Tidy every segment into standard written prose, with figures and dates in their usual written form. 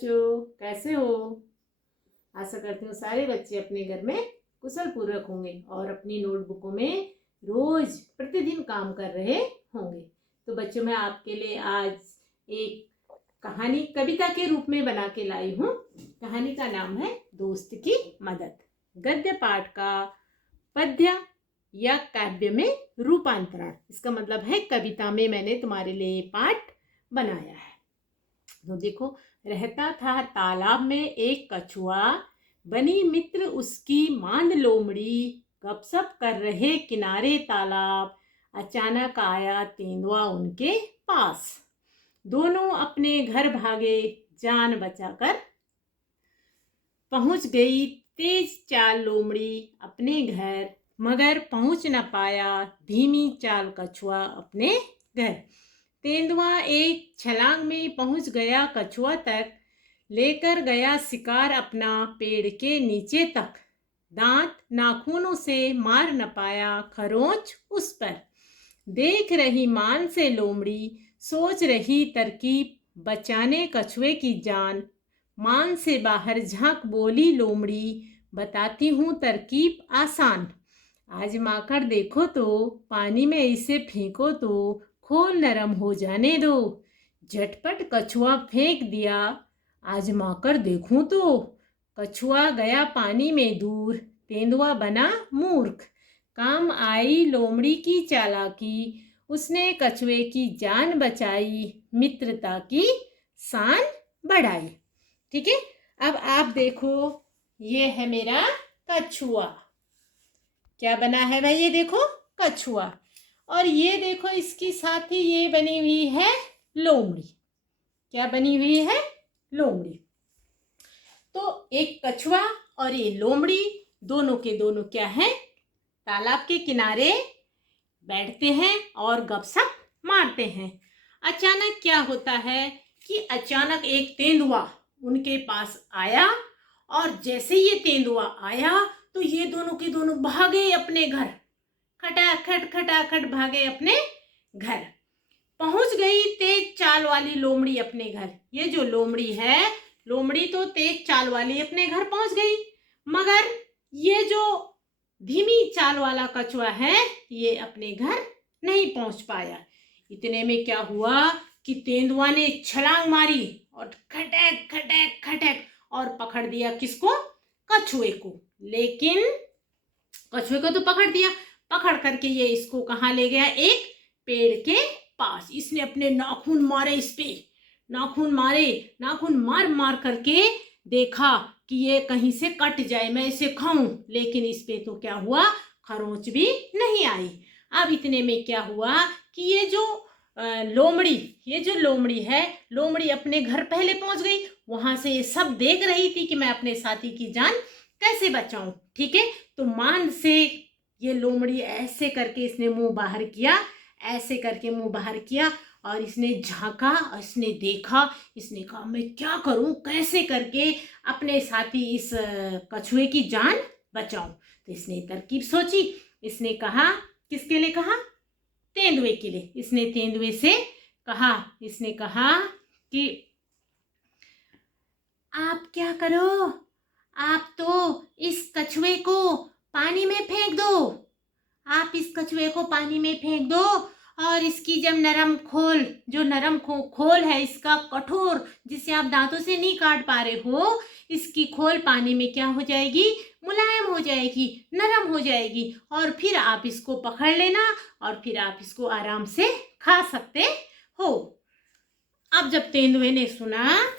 बच्चों, कैसे हो? आशा करती हूँ सारे बच्चे अपने घर में कुशल पूर्वक होंगे और अपनी नोटबुकों में रोज प्रतिदिन काम कर रहे होंगे। तो बच्चों, मैं आपके लिए आज एक कहानी कविता के रूप में बना के लाई हूँ। कहानी का नाम है दोस्त की मदद। गद्य पाठ का पद्य या काव्य में रूपांतरण, इसका मतलब है कविता में मैंने तुम्हारे लिए पाठ बनाया है। तो देखो, रहता था तालाब में एक कछुआ, बनी मित्र उसकी मांद लोमड़ी, गपशप कर रहे किनारे तालाब, अचानक आया तेंदुआ उनके पास। दोनों अपने घर भागे जान बचाकर, पहुंच गई तेज चाल लोमड़ी अपने घर, मगर पहुंच न पाया धीमी चाल कछुआ अपने घर। तेंदुआ एक छलांग में पहुंच गया कछुआ तक, लेकर गया शिकार अपना पेड़ के नीचे तक। दांत नाखूनों से मार न पाया खरोंच उस पर, देख रही मान से लोमड़ी, सोच रही तरकीब बचाने कछुए की जान। मान से बाहर झांक बोली लोमड़ी, बताती हूँ तरकीब आसान। आजमा कर देखो तो, पानी में इसे फेंको तो, खोल नरम हो जाने दो। झटपट कछुआ फेंक दिया, आजमा कर देखूं तो। कछुआ गया पानी में दूर, तेंदुआ बना मूर्ख। काम आई लोमड़ी की चालाकी, उसने कछुए की जान बचाई, मित्रता की शान बढ़ाई। ठीक है, अब आप देखो, ये है मेरा कछुआ। क्या बना है भाई? ये देखो कछुआ, और ये देखो इसकी साथी ये बनी हुई है लोमड़ी। क्या बनी हुई है? लोमड़ी। तो एक कछुआ और ये लोमड़ी दोनों के दोनों क्या है? तालाब के किनारे बैठते हैं और गपशप मारते हैं। अचानक क्या होता है कि अचानक एक तेंदुआ उनके पास आया, और जैसे ये तेंदुआ आया तो ये दोनों के दोनों भागे अपने घर। खटाखट खटाखट भागे अपने घर। पहुंच गई तेज चाल वाली लोमड़ी अपने घर। ये जो लोमड़ी है, लोमड़ी तो तेज चाल वाली अपने घर पहुंच गई, मगर ये जो धीमी चाल वाला कछुआ है, ये अपने घर नहीं पहुंच पाया। इतने में क्या हुआ कि तेंदुआ ने छलांग मारी और खटक खटक खटक और पकड़ दिया किसको? कछुए को। लेकिन कछुए को तो पकड़ दिया, पकड़ करके ये इसको कहाँ ले गया? एक पेड़ के पास। इसने अपने नाखून मारे इस पे, नाखून मारे, नाखून मार मार करके देखा कि ये कहीं से कट जाए, मैं इसे खाऊं। लेकिन इस पे तो क्या हुआ? खरोंच भी नहीं आई। अब इतने में क्या हुआ कि ये जो लोमड़ी है, लोमड़ी अपने घर पहले पहुंच गई। वहां से ये सब देख रही थी कि मैं अपने साथी की जान कैसे बचाऊं। ठीक है, तो मान से ये लोमड़ी ऐसे करके इसने मुंह बाहर किया, ऐसे करके मुंह बाहर किया, और इसने झांका, इसने देखा, इसने कहा मैं क्या करूं, कैसे करके अपने साथी इस कछुए की जान बचाऊं। तो इसने तरकीब सोची। इसने कहा, किसके लिए कहा? तेंदुए के लिए। इसने तेंदुए से कहा, इसने कहा कि आप क्या करो, आप तो इस कछुए को पानी में फेंक दो। आप इस कछुए को पानी में फेंक दो, और इसकी जब नरम खोल है इसका कठोर, जिसे आप दांतों से नहीं काट पा रहे हो, इसकी खोल पानी में क्या हो जाएगी? मुलायम हो जाएगी, नरम हो जाएगी, और फिर आप इसको पकड़ लेना और फिर आप इसको आराम से खा सकते हो। अब जब तेंदुए ने सुना,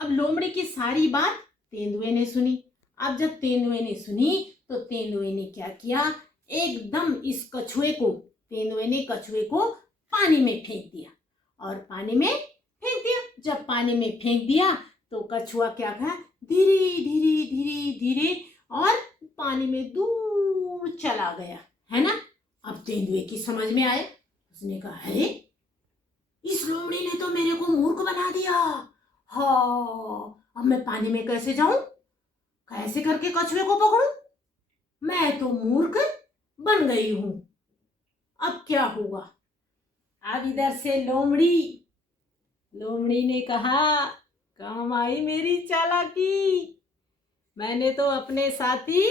अब लोमड़ी की सारी बात तेंदुए ने सुनी। अब जब तेंदुए ने सुनी तो तेंदुए ने क्या किया? एकदम इस कछुए को, तेंदुए ने कछुए को पानी में फेंक दिया, और पानी में फेंक दिया। जब पानी में फेंक दिया तो कछुआ क्या कहा? धीरे धीरे धीरे धीरे और पानी में दूर चला गया, है ना। अब तेंदुए की समझ में आया, उसने कहा अरे, इस लोमड़ी ने तो मेरे को मूर्ख बना दिया। हाँ, अब मैं पानी में कैसे जाऊं? कैसे करके कछुए को पकड़ूं? मैं तो मूर्ख बन गई हूं। अब क्या होगा? अब इधर से लोमड़ी ने कहा, काम आई मेरी चालाकी। मैंने तो अपने साथी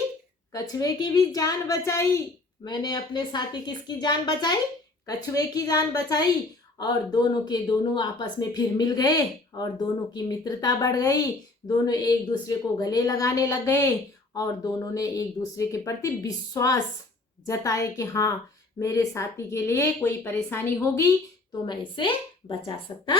कछुए की भी जान बचाई। मैंने अपने साथी किसकी जान बचाई? कछुए की जान बचाई। और दोनों के दोनों आपस में फिर मिल गए और दोनों की मित्रता बढ़ गई। दोनों एक दूसरे को गले लगाने लग गए और दोनों ने एक दूसरे के प्रति विश्वास जताए कि हाँ, मेरे साथी के लिए कोई परेशानी होगी तो मैं इसे बचा सकता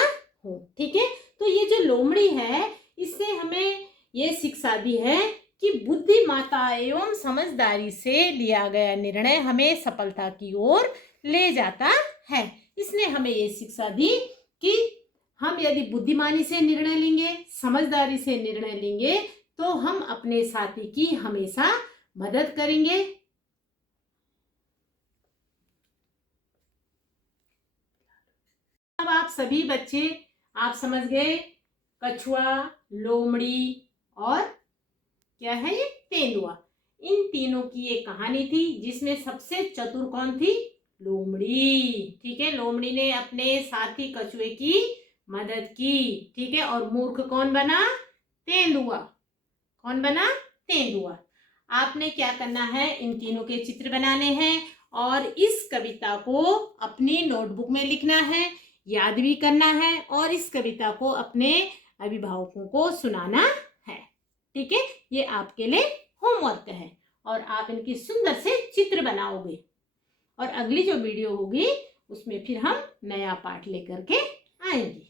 हूँ। ठीक है, तो ये जो लोमड़ी है इससे हमें ये शिक्षा भी है कि बुद्धिमत्ता एवं समझदारी से लिया गया निर्णय हमें सफलता की ओर ले जाता है। इसने हमें ये शिक्षा दी कि हम यदि बुद्धिमानी से निर्णय लेंगे, समझदारी से निर्णय लेंगे तो हम अपने साथी की हमेशा मदद करेंगे। अब आप सभी बच्चे आप समझ गए कछुआ, लोमड़ी और क्या है ये, तेंदुआ। इन तीनों की एक कहानी थी जिसमें सबसे चतुर कौन थी? लोमड़ी। ठीक है, लोमड़ी ने अपने साथी कछुए की मदद की। ठीक है, और मूर्ख कौन बना? तेंदुआ। कौन बना? तेंदुआ। आपने क्या करना है, इन तीनों के चित्र बनाने हैं और इस कविता को अपनी नोटबुक में लिखना है, याद भी करना है और इस कविता को अपने अभिभावकों को सुनाना है। ठीक है, ये आपके लिए होमवर्क है और आप इनकी सुंदर से चित्र बनाओगे और अगली जो वीडियो होगी उसमें फिर हम नया पाठ लेकर के आएंगे।